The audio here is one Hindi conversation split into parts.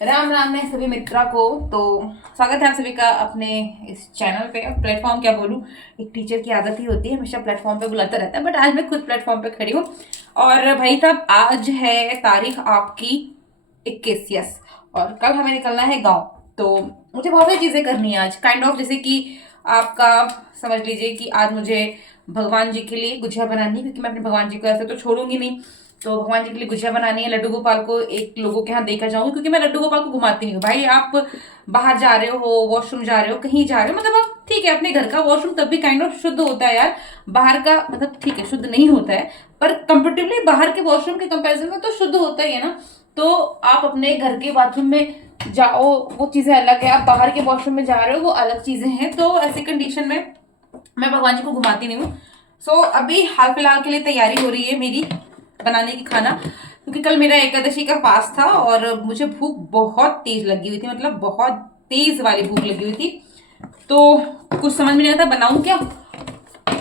राम राम है सभी मित्रा को। तो स्वागत है आप सभी का अपने इस चैनल पे। प्लेटफॉर्म क्या बोलूँ, एक टीचर की आदत ही होती है हमेशा प्लेटफॉर्म पे बुलाता रहता है, बट आज मैं खुद प्लेटफॉर्म पे खड़ी हूँ। और भाई साहब, आज है तारीख आपकी 21, यस। और कल हमें निकलना है गाँव। तो मुझे बहुत सारी चीज़ें करनी है आज, काइंड ऑफ जैसे कि आपका समझ लीजिए कि आज मुझे भगवान जी के लिए गुजिया बनानी है, क्योंकि मैं अपने भगवान जी को ऐसे तो छोड़ूंगी नहीं। तो भगवान जी के लिए गुजिया बनानी है। लड्डू गोपाल को एक लोगों के यहाँ देकर जाऊंगी, क्योंकि मैं लड्डू गोपाल को घुमाती नहीं हूँ। भाई आप बाहर जा रहे हो, वॉशरूम जा रहे हो, कहीं जा रहे हो, मतलब आप ठीक है अपने घर का वॉशरूम तब भी काइंड ऑफ शुद्ध होता है यार। बाहर का मतलब ठीक है शुद्ध नहीं होता है, पर कंपेरेटिवली बाहर के वॉशरूम के कंपैरिजन में तो शुद्ध होता ही है ना। तो आप अपने घर के बाथरूम में जाओ, वो चीजें अलग है। आप बाहर के वॉशरूम में जा रहे हो, वो अलग चीजें हैं। तो ऐसी कंडीशन में मैं भगवान जी को घुमाती नहीं हूँ। सो अभी हाल फिलहाल के लिए तैयारी हो रही है मेरी बनाने की खाना, क्योंकि कल मेरा एकादशी का फास्ट था और मुझे भूख बहुत तेज लगी हुई थी, मतलब बहुत तेज वाली भूख लगी हुई थी। तो कुछ समझ में नहीं आता बनाऊं क्या।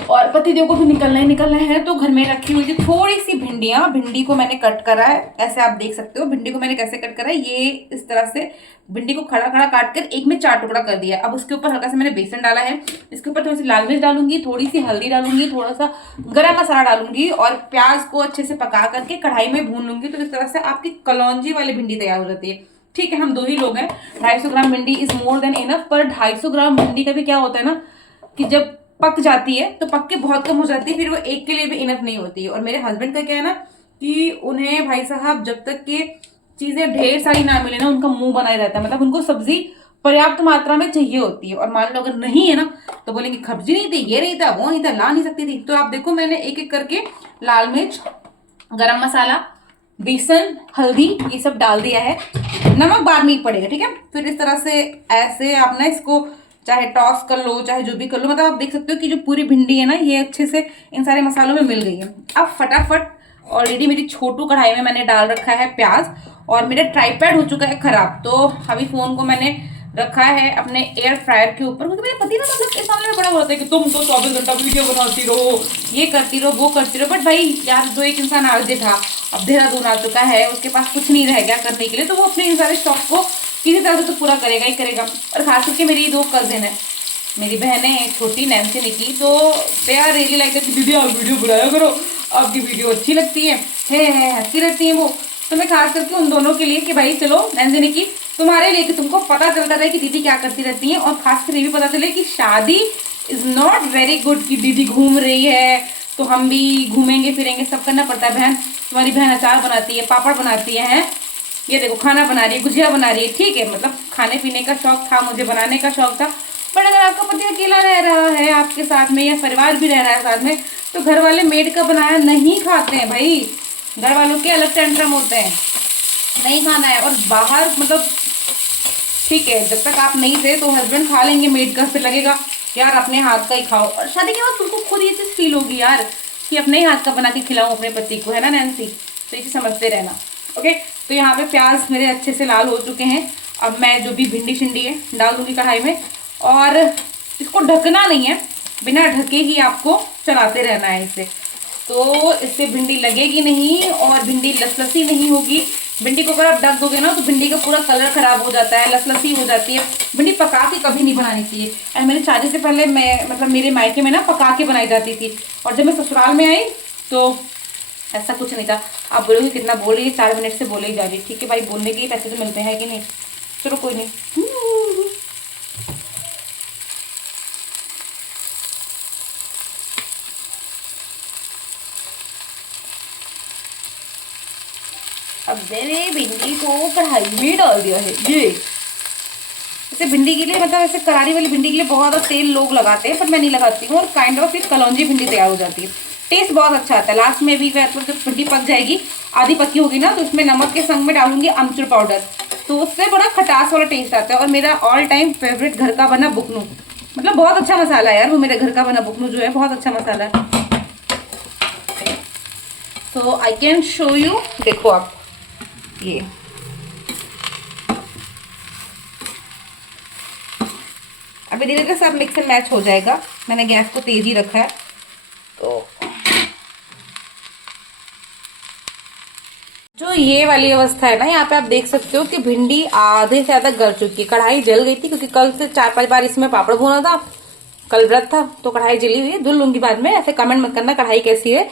और पतिदेव को भी निकलना ही निकलना है, तो घर में रखी हुई थी थोड़ी सी भिंडियां। भिंडी को मैंने कट करा है, ऐसे आप देख सकते हो भिंडी को मैंने कैसे कट करा है, ये इस तरह से। भिंडी को खड़ा खड़ा काट कर एक में 4 टुकड़ा कर दिया। अब उसके ऊपर हल्का सा मैंने बेसन डाला है, इसके ऊपर थोड़ी सी लाल मिर्च डालूंगी, थोड़ी सी हल्दी डालूंगी, थोड़ा सा गरम मसाला डालूंगी और प्याज को अच्छे से पका करके कढ़ाई में भून लूंगी। तो इस तरह से आपकी कलौंजी वाली भिंडी तैयार हो जाती है। ठीक है, हम 2 ही लोग हैं, 250 ग्राम भिंडी इज मोर देन इनफ। पर 250 ग्राम भिंडी का भी क्या होता है ना, कि जब पक जाती है तो पक के बहुत कम हो जाती है, फिर वो एक के लिए भी इनफ नहीं होती है। और मेरे हस्बैंड का क्या है ना, कि उन्हें भाई साहब जब तक के चीजें ढेर सारी ना मिले ना, उनका मुंह बना ही रहता है। मतलब उनको सब्जी पर्याप्त मात्रा में चाहिए होती है, और मान लो अगर नहीं है ना तो बोलेंगे सब्जी नहीं थी, ये नहीं था, वो नहीं था, ला नहीं सकती थी। तो आप देखो मैंने एक एक करके लाल मिर्च, गरम मसाला, बेसन, हल्दी, ये सब डाल दिया है। नमक बाद में ही पड़ेगा, ठीक है। फिर इस तरह से ऐसे आप ना इसको चाहे टॉस कर लो, चाहे जो भी कर लो, मतलब आप देख सकते हो कि जो पूरी भिंडी है ना, ये अच्छे से इन सारे मसालों में मिल गई है। अब फटाफट ऑलरेडी मेरी छोटू कढ़ाई में मैंने डाल रखा है प्याज, और मेरा ट्राईपैड हो चुका है खराब। तो अभी फोन को मैंने रखा है अपने एयर फ्रायर के ऊपर, क्योंकि मेरे पति ना मतलब इस मामले में बड़ा होता है कि तुम तो 24 घंटा वीडियो बनाती रहो, ये करती रहो, वो करती रहो। बट भाई यार, जो एक इंसान आलसी था, अब देहरादून आ चुका है, उसके पास कुछ नहीं रह गया करने के लिए, तो वो अपने इन सारे शौक को किसी तरह से तो पूरा करेगा ही करेगा। और खास करके मेरी 2 कजिन है, मेरी बहनें हैं, छोटी नैन्सी निकी, तो they are really like that, दीदी आप वीडियो बनाया करो, आपकी वीडियो अच्छी लगती है हंसती रहती है वो। तो मैं खास करके उन दोनों के लिए कि भाई चलो नैन्सी निकी, तुम्हारे लिए कि तुमको पता चलता रहे कि दीदी क्या करती रहती है, और खासकर ये भी पता चले कि शादी इज नॉट वेरी गुड, कि दीदी घूम रही है तो हम भी घूमेंगे फिरेंगे, सब करना पड़ता है। बहन, तुम्हारी बहन अचार बनाती है, पापड़ बनाती है, ये देखो खाना बना रही है, गुजिया बना रही है, ठीक है। मतलब खाने पीने का शौक था, मुझे बनाने का शौक था। पर अगर आपका पति अकेला रह रहा है आपके साथ में, या परिवार भी रह रहा है साथ में, तो घर वाले मेड का बनाया नहीं खाते हैं भाई। घर वालों के अलग टेंट्रम होते हैं, नहीं खाना है। और बाहर मतलब ठीक है, जब तक आप नहीं थे तो हस्बैंड खा लेंगे मेड का, फिर लगेगा यार अपने हाथ का ही खाओ। और शादी के बाद तुमको खुद ये चीज़ फील होगी यार, कि अपने ही हाथ का बना के खिलाऊं अपने पति को, है ना नैन्सी। तो ये चीज़ समझते रहना। ओके, तो यहाँ पे प्याज मेरे अच्छे से लाल हो चुके हैं। अब मैं जो भी भिंडी शिंडी है डाल दूंगी कढ़ाई में, और इसको ढकना नहीं है, बिना ढके ही आपको चलाते रहना है इसे। तो इससे भिंडी लगेगी नहीं और भिंडी लसलसी नहीं होगी। भिंडी को अगर आप ढक दोगे ना तो भिंडी का पूरा कलर खराब हो जाता है, लसलसी हो जाती है। भिंडी पका के कभी नहीं बनानी चाहिए। एंड मेरी शादी से पहले मैं मतलब मेरे मायके में ना पका के बनाई जाती थी, और जब मैं ससुराल में आई तो ऐसा कुछ नहीं था। आप बोलोगे कितना बोल रही है, 4 मिनट से बोले ही जा रही है। ठीक है भाई, बोलने के पैसे तो मिलते हैं कि नहीं, चलो कोई नहीं। अब मैंने भिंडी को कढ़ाई में डाल दिया है। ये जैसे भिंडी के लिए मतलब ऐसे करारी वाली भिंडी के लिए बहुत ज़्यादा तेल लोग लगाते हैं, पर मैं नहीं लगाती हूँ, और काइंड ऑफ एक कलौंजी भिंडी तैयार हो जाती है। टेस्ट बहुत अच्छा आता है। लास्ट में भी मतलब जब भिंडी पक जाएगी, आधी पकी होगी ना, तो उसमें नमक के संग में डालूंगी अमचूर पाउडर, तो उससे बड़ा खटास वाला टेस्ट आता है। और मेरा ऑल टाइम फेवरेट घर का बना बुकनू, मतलब बहुत अच्छा मसाला है यार वो, मेरे घर का बना बुकनू जो है बहुत अच्छा मसाला है। तो आई कैन शो यू, देखो आप ये अभी धीरे धीरे सब मिक्स एंड मैच हो जाएगा। मैंने गैस को तेज ही रखा है। तो जो ये वाली अवस्था है ना, यहाँ पे आप देख सकते हो कि भिंडी आधे से ज्यादा गल चुकी है। कढ़ाई जल गई थी क्योंकि कल से 4-5 बार इसमें पापड़ भुना था, कल व्रत था, तो कढ़ाई जली हुई है। धुल लूंगी बाद में। ऐसे कमेंट मत करना कढ़ाई कैसी है,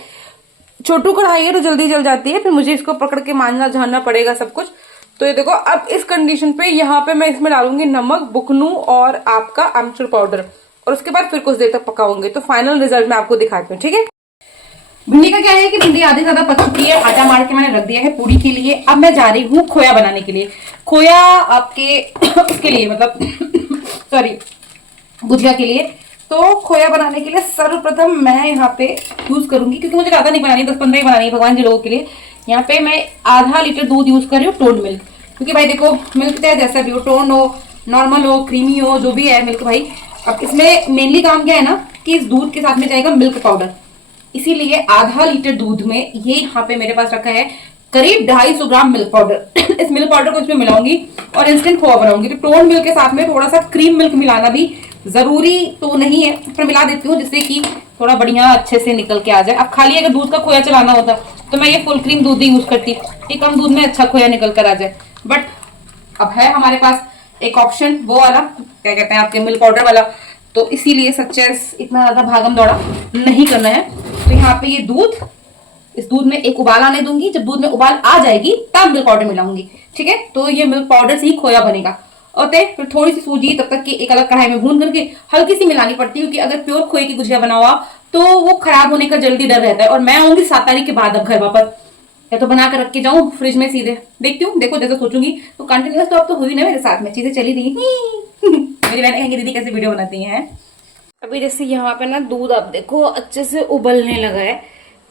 छोटू कढ़ाई है तो जल्दी जल जाती है, फिर मुझे इसको पकड़ के मांझना झाड़ना पड़ेगा सब कुछ। तो ये देखो, अब इस कंडीशन पे यहाँ पे मैं इसमें डालूंगी नमक, बुकनू और आपका आमचूर पाउडर, और उसके बाद फिर कुछ देर तक पकाऊंगी। तो फाइनल रिजल्ट मैं आपको दिखाती हूँ, ठीक है। भिंडी का क्या है कि भिंडी आधी ज्यादा पक चुकी है, आटा मार के मैंने रख दिया है पूरी के लिए। अब मैं जा रही हूँ खोया बनाने के लिए। खोया आपके उसके लिए मतलब सॉरी गुजिया के लिए। तो खोया बनाने के लिए सर्वप्रथम मैं यहाँ पे यूज करूंगी, क्योंकि मुझे ज्यादा नहीं बनानी, 10-15 ही बनानी है भगवान जी लोगों के लिए। यहाँ पे मैं आधा लीटर दूध यूज कर रही हूँ, टोंड मिल्क। क्योंकि भाई देखो, मिल्क चाहे जैसा भी हो, टोंड हो, नॉर्मल हो, क्रीमी हो, जो भी है मिल्क भाई। अब इसमें मेनली काम क्या है ना कि इस दूध के साथ में जाएगा मिल्क पाउडर, इसीलिए आधा लीटर दूध में ये यहाँ पे मेरे पास रखा है करीब 250 ग्राम मिल्क पाउडर। इस मिल्क पाउडर को इसमें मिलाऊंगी और इंस्टेंट खोआ बनाऊंगी। तो टोन मिल्क के साथ में थोड़ा सा क्रीम मिल्क मिलाना भी जरूरी तो नहीं है, पर मिला देती हूँ जिससे कि थोड़ा बढ़िया अच्छे से निकल के आ जाए। अब खाली अगर दूध का खोया चलाना होता तो मैं ये फुल क्रीम दूध ही यूज करती कि कम दूध में अच्छा खोया निकल कर आ जाए। बट अब है हमारे पास एक ऑप्शन, वो वाला क्या कहते हैं आपके मिल्क पाउडर वाला, तो इसीलिए सच्चे इतना ज्यादा भागम दौड़ा नहीं करना है। तो यहाँ पे ये दूध, इस दूध में एक उबाल आने दूंगी। जब दूध में उबाल आ जाएगी तब मिल्क पाउडर मिलाऊंगी, ठीक है। तो ये मिल्क पाउडर से ही खोया बनेगा। और फिर थोड़ी सी सूजी तब तक कि एक अलग कढ़ाई में भून करके हल्की सी मिलानी पड़ती है, क्योंकि अगर प्योर खोए की गुजिया बना हुआ तो वो खराब होने का जल्दी डर रहता है। और मैं आऊंगी 7 तारीख के बाद अब घर वापस, या तो बना कर रख के जाऊं फ्रिज में सीधे, देखती हूँ। देखो जैसे सोचूंगी तो कंटिन्यूस तो अब तो हुई ना मेरे साथ में, चीजें चली रही। मेरी बहन कहेंगी दीदी कैसे वीडियो बनाती हैं। अभी जैसे यहाँ पे ना दूध आप देखो अच्छे से उबलने लगा है,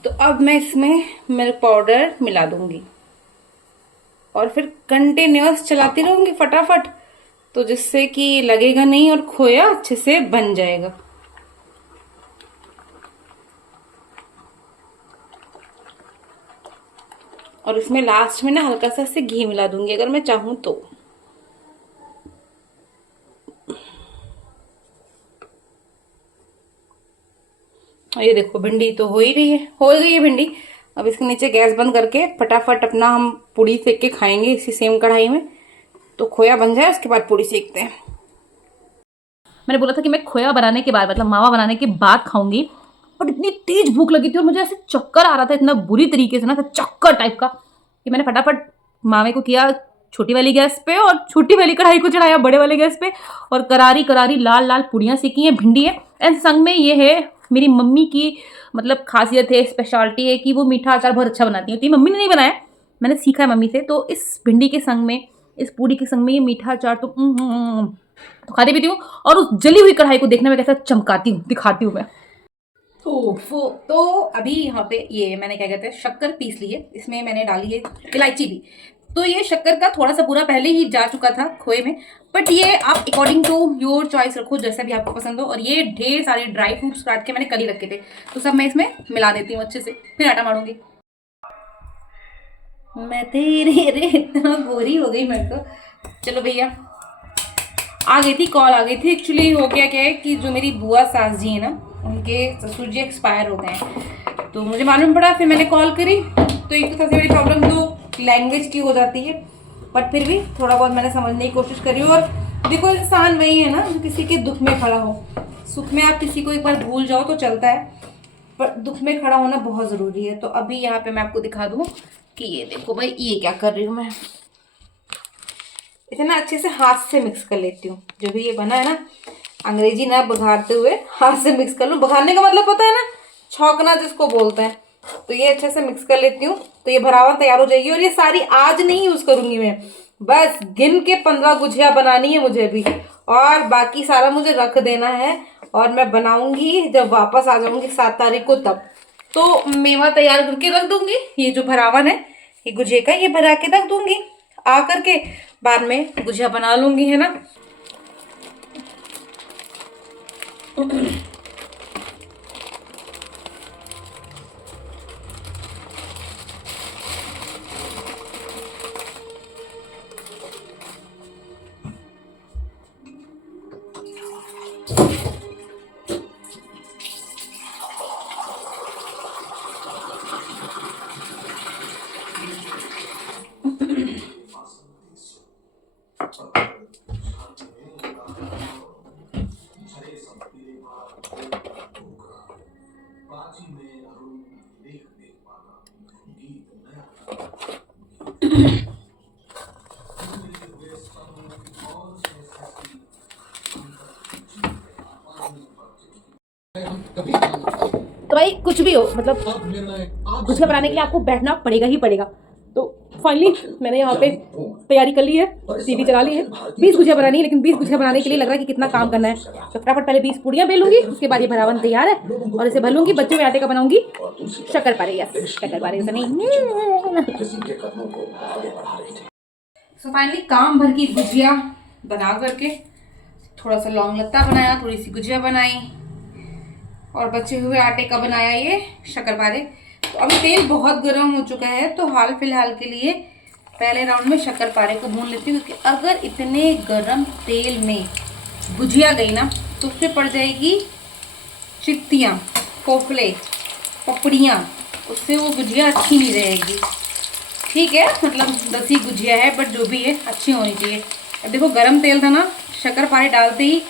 तो अब मैं इसमें मिल्क पाउडर मिला दूंगी और फिर कंटिन्यूअस चलाती रहूंगी फटाफट, तो जिससे कि लगेगा नहीं और खोया अच्छे से बन जाएगा। और इसमें लास्ट में ना हल्का सा से घी मिला दूंगी अगर मैं चाहूं तो। ये देखो भिंडी तो हो ही रही है, हो गई है भिंडी। अब इसके नीचे गैस बंद करके फटाफट अपना हम पूड़ी सेक के खाएंगे इसी सेम कढ़ाई में। तो खोया बन जाए उसके बाद पूड़ी सेकते हैं। मैंने बोला था कि मैं खोया बनाने के बाद मतलब मावा बनाने के बाद खाऊंगी, और इतनी तेज भूख लगी थी और मुझे ऐसे चक्कर आ रहा था इतना बुरी तरीके से ना, चक्कर टाइप का, कि मैंने फटाफट मावे को किया छोटी वाली गैस पे और छोटी वाली कढ़ाई को चढ़ाया बड़े वाले गैस पे, और करारी करारी लाल लाल पुड़ियाँ सेकी हैं। भिंडी है एंड संग में ये है मेरी मम्मी की मतलब खासियत है, स्पेशलिटी है कि वो मीठा अचार बहुत अच्छा बनाती होती है। मम्मी ने नहीं बनाया, मैंने सीखा है मम्मी से। तो इस भिंडी के संग में, इस पूड़ी के संग में ये मीठा अचार तो खाती पीती हूँ। और उस जली हुई कढ़ाई को देखने में कैसा चमकाती हूँ, दिखाती हूँ मैं। तो अभी यहाँ पे ये मैंने क्या कहते हैं शक्कर पीस ली है, इसमें मैंने डाली है इलायची भी। तो ये शक्कर का थोड़ा सा पूरा पहले ही जा चुका था खोए में, बट ये आप अकॉर्डिंग टू योर चॉइस रखो जैसा भी आपको पसंद हो। और ये ढेर सारे ड्राई फ्रूट्स काट के मैंने कल ही रखे थे, तो सब मैं इसमें मिला देती हूँ अच्छे से, फिर आटा मारूंगी। मैं तेरे रे इतना गोरी हो गई मेरे को। चलो भैया, आ गई थी कॉल, आ गई थी। एक्चुअली हो गया क्या है कि जो मेरी बुआ सास जी है ना, उनके ससुर जी एक्सपायर हो गए हैं, तो मुझे मालूम पड़ा, फिर मैंने कॉल करी। तो एक तो सबसे बड़ी प्रॉब्लम तो लैंग्वेज की हो जाती है, बट फिर भी थोड़ा बहुत मैंने समझने की कोशिश करी। और देखो इंसान वही है ना जो किसी के दुख में खड़ा हो। सुख में आप किसी को एक बार भूल जाओ तो चलता है, पर दुख में खड़ा होना बहुत ज़रूरी है। तो अभी यहाँ पे मैं आपको दिखा दूँ कि ये देखो भाई, ये क्या कर रही हूँ मैं, इसे ना अच्छे से हाथ से मिक्स कर लेती हूँ। जो भी ये बना है ना, अंग्रेजी ना बघारते हुए हाथ से मिक्स कर लूँ। बघारने का मतलब पता है ना, छौंकना जिसको बोलते हैं। तो ये अच्छे से मिक्स कर लेती हूँ, तो ये भरावन तैयार हो जाएगी। और ये सारी आज नहीं यूज करूंगी मैं, बस गिन के 15 गुजिया बनानी है मुझे भी, और बाकी सारा मुझे रख देना है। और मैं बनाऊंगी जब वापस आ जाऊंगी 7 तारीख को, तब तो मेवा तैयार करके रख दूंगी। ये जो भरावन है ये गुजिया का, ये भरा के रख दूंगी, आ करके बाद में गुजिया बना लूंगी, है ना। तो भाई कुछ भी हो मतलब गुजिया बनाने के लिए आपको बैठना पड़ेगा ही पड़ेगा। तो फाइनली मैंने यहाँ पे तैयारी कर ली है, टीवी चला ली है। 20 गुजिया बनानी है, लेकिन 20 गुजिया बनाने के लिए लग रहा है कि कितना काम करना है। तो फटाफट पहले 20 पूड़ियाँ बेलूंगी, उसके बाद ये भरावन तैयार है और इसे भरूंगी। बच्चों में आटे का बनाऊंगी शक्करपारे। यस, शक्करपारे ऐसा नहीं। सो फाइनली काम भर की गुजिया बना करके थोड़ा सा लौंग लत्ता बनाया, थोड़ी सी गुजिया बनाई और बचे हुए आटे का बनाया ये शक्करपारे। तो अभी तेल बहुत गर्म हो चुका है, तो हाल फिलहाल के लिए पहले राउंड में शक्करपारे को भून लेती हूँ, क्योंकि अगर इतने गर्म तेल में गुजिया गई ना तो उसमें पड़ जाएगी चित्तियाँ, फोफले, पपड़ियाँ, उससे वो गुजिया अच्छी नहीं रहेगी। ठीक है, मतलब 10 ही गुजिया है, बट जो भी है अच्छी होनी चाहिए। अब देखो गरम तेल था ना, शक्करपारे डालते ही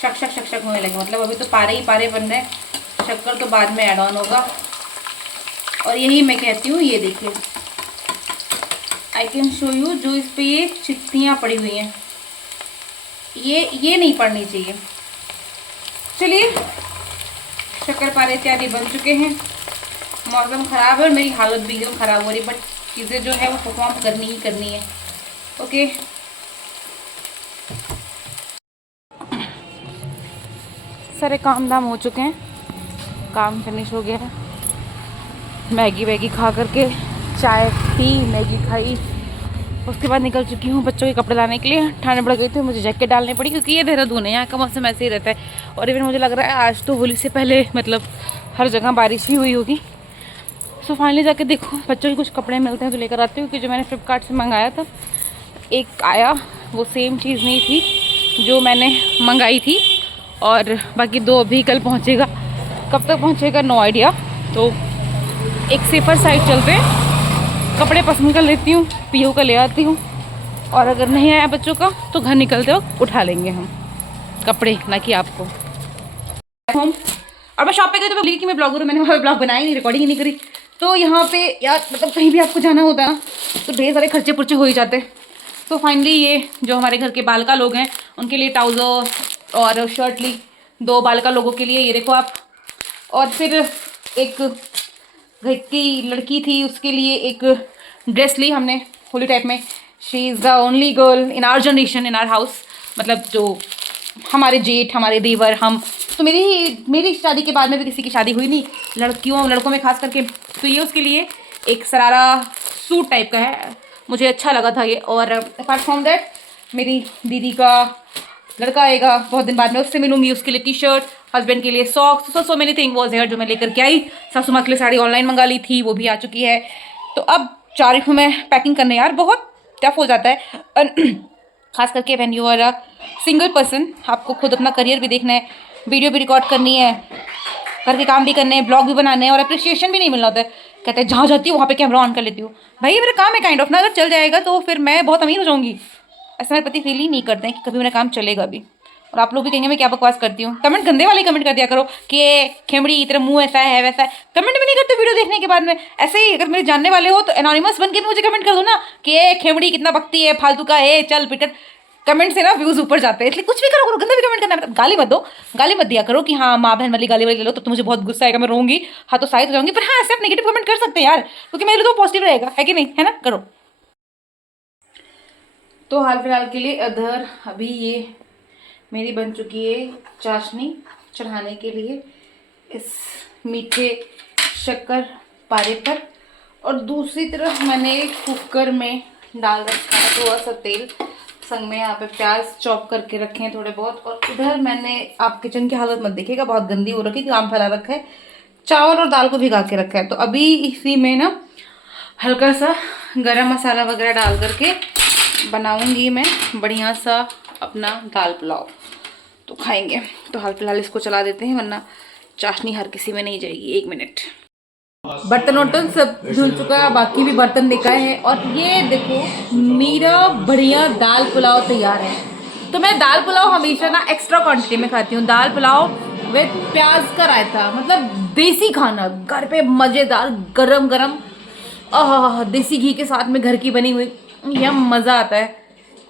शक शक शक शक होने लगे। मतलब अभी तो पारे ही पारे बन रहे हैं, शक्कर तो बाद में ऐड ऑन होगा। और यही मैं कहती हूँ, ये देखिए आई कैन शो यू, जो इस पे ये चित्तियाँ पड़ी हुई हैं, ये नहीं पड़नी चाहिए। चलिए, शक्करपारे इत्यादि बन चुके हैं। मौसम ख़राब है और मेरी हालत भी एकदम ख़राब हो रही, बट चीज़ें जो है वो परफॉर्म करनी ही करनी है। ओके, सारे काम धाम हो चुके हैं, काम फिनिश हो गया है। मैगी वैगी खा करके, चाय पी, मैगी खाई, उसके बाद निकल चुकी हूँ बच्चों के कपड़े लाने के लिए। ठाणे पड़ गई थी, मुझे जैकेट डालनी पड़ी, क्योंकि ये देहरादून है, यहाँ का मौसम ऐसे ही रहता है। और इवन मुझे लग रहा है आज तो होली से पहले मतलब हर जगह बारिश ही हुई होगी। सो फाइनली जाके देखो बच्चों के कुछ कपड़े मिलते हैं तो लेकर आती हूँ, क्योंकि जो मैंने फ्लिपकार्ट से मंगाया था एक आया, वो सेम चीज़ नहीं थी जो मैंने मंगाई थी, और बाकी 2 अभी कल पहुँचेगा। कब तक पहुँचेगा नो आइडिया। तो एक सेफर साइड चलते हैं, कपड़े पसंद कर लेती हूँ, पीहू का ले आती हूँ, और अगर नहीं आया बच्चों का तो घर निकलते हो उठा लेंगे हम कपड़े, ना कि आपको हम। और मैं शॉप पे गई तो बोली कि मैं ब्लॉगर हूँ, मैंने वहाँ पे ब्लॉग बनाई नहीं, रिकॉर्डिंग नहीं करी। तो यहाँ पे यार मतलब कहीं भी आपको जाना होता है ना तो ढेर सारे खर्चे पुर्चे हो ही जाते हैं। तो फाइनली ये जो हमारे घर के बालका लोग हैं उनके लिए ट्राउज़र और शर्ट ली, 2 बालका लोगों के लिए, ये देखो आप। और फिर एक घर की लड़की थी, उसके लिए एक ड्रेस ली हमने होली टाइप में। She is the only girl in our generation, in our house, मतलब जो हमारे जेठ, हमारे देवर, हम तो मेरी शादी के बाद में भी किसी की शादी हुई नहीं, लड़कों में खास करके। तो ये उसके लिए एक शरारा सूट टाइप का है, मुझे अच्छा लगा था ये। और अपार्ट फ्रॉम दैट मेरी दीदी का लड़का आएगा बहुत दिन बाद में, उससे मिलूंगी, उसके लिए टी-शर्ट, हस्बैंड के लिए socks, so many thing was here जो मैं लेकर के आई। सासू माँ के लिए साड़ी ऑनलाइन मंगा ली थी, वो भी आ चुकी है। तो अब जा रही हूँ मैं पैकिंग करने। यार बहुत टफ हो जाता है खास करके when you are a single person, आपको खुद अपना करियर भी देखना है, वीडियो भी रिकॉर्ड करनी है, घर के काम भी करने हैं, ब्लॉग भी बनाने हैं, और अप्रिसिएशन भी नहीं मिलना होता है। कहते हैं जहाँ जाती हूँ वहाँ पे कैमरा ऑन कर लेती हूँ। भाई ये मेरा काम है काइंड ऑफ ना, अगर चल जाएगा तो फिर मैं बहुत अमीर हो जाऊँगी। ऐसा मेरे पति फील ही नहीं करते हैं कि कभी मेरा काम चलेगा भी। और आप लोग भी कहेंगे मैं क्या बकवास करती हूँ। कमेंट गंदे वाले कमेंट कर दिया करो कि खेमड़ी तेरा मुंह ऐसा है वैसा है, कमेंट भी नहीं करते वीडियो देखने के बाद में। ऐसे ही अगर मेरे जानने वाले हो तो एनोनिमस बन के भी मुझे कमेंट कर दो ना कि खेमड़ी कितना बकती है, फालतू का है, चल पिटर। कमेंट से ना व्यूज ऊपर जाते हैं, इसलिए कुछ भी करो, गंदा भी कमेंट करना है, गाली मत दो, गाली मत दिया करो कि हाँ माँ बहन वाली गाली वाली ले लो तो मुझे बहुत गुस्सा आएगा, मैं रोऊंगी, हाँ तो शायद हो जाऊंगी। पर हाँ ऐसे आप नेगेटिव कमेंट कर सकते हैं यार, क्योंकि मेरे लिए तो पॉजिटिव रहेगा, है कि नहीं, है ना, करो। तो हाल फिलहाल के लिए अधर अभी ये मेरी बन चुकी है चाशनी चढ़ाने के लिए इस मीठे शक्कर पारे पर। और दूसरी तरफ मैंने कुकर में डाल रखा है थोड़ा सा तेल, संग में यहाँ पे प्याज चॉप करके रखे हैं थोड़े बहुत। और इधर मैंने, आप किचन की हालत मत देखिएगा, बहुत गंदी हो रखी है, काम फैला रखा है, चावल और दाल को भिगा के रखा है। तो अभी इसी में ना हल्का सा गरम मसाला वगैरह डाल करके बनाऊंगी मैं बढ़िया सा अपना दाल पुलाव, तो खाएंगे। तो हाल फिलहाल इसको चला देते हैं, वरना चाशनी हर किसी में नहीं जाएगी। 1 मिनट। बर्तन वर्तन सब धुल चुका है, बाकी भी बर्तन निकाय हैं। और ये देखो मेरा बढ़िया दाल पुलाव तैयार है। तो मैं दाल पुलाव हमेशा ना एक्स्ट्रा क्वांटिटी में खाती हूँ। दाल पुलाव विद प्याज का रायता, मतलब देसी खाना घर पे मज़ेदार गरम गरम, आह देसी घी के साथ में घर की बनी हुई, यह मज़ा आता है।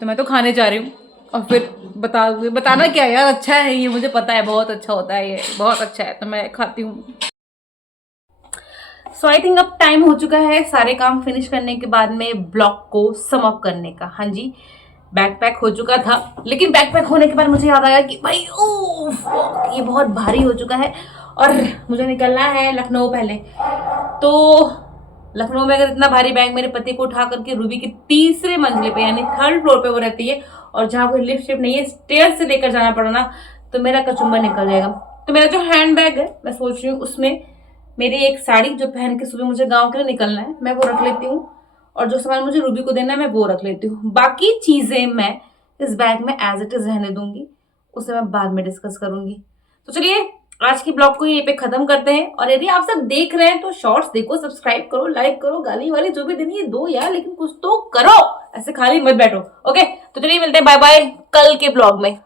तो मैं तो खाने जा रही हूँ और फिर बताना क्या यार, अच्छा है ये, मुझे पता है बहुत अच्छा होता है ये, बहुत अच्छा है। तो मैं खाती हूँ। सो आई थिंक अब टाइम हो चुका है सारे काम फिनिश करने के बाद में ब्लॉग को सम अप करने का। हाँ जी, बैग पैक हो चुका था, लेकिन बैग पैक होने के बाद मुझे याद आया कि भाई ओह ये बहुत भारी हो चुका है और मुझे निकलना है लखनऊ पहले। तो लखनऊ में अगर इतना भारी बैग मेरे पति को उठा करके रूबी की तीसरे मंजिले पे यानी थर्ड फ्लोर पे वो रहती है, और जहाँ कोई लिफ्ट शिफ्ट नहीं है, स्टेयर से लेकर जाना पड़ा ना, तो मेरा कचुम्बर निकल जाएगा। तो मेरा जो हैंड बैग है, मैं सोच रही हूँ उसमें मेरी एक साड़ी जो पहन के सुबह मुझे गाँव के लिए निकलना है, मैं वो रख लेती हूँ, और जो सामान मुझे रूबी को देना है मैं वो रख लेती हूँ। बाकी चीजें मैं इस बैग में एज इट इज रहने दूंगी, उसे मैं बाद में डिस्कस करूंगी। तो चलिए आज की ब्लॉग को यहीं पे खत्म करते हैं। और यदि आप सब देख रहे हैं तो शॉर्ट्स देखो, सब्सक्राइब करो, लाइक करो, गाली वाली जो भी देनी है दो यार, लेकिन कुछ तो करो, ऐसे खाली मत बैठो। ओके, तो चलिए मिलते हैं, बाय बाय कल के ब्लॉग में।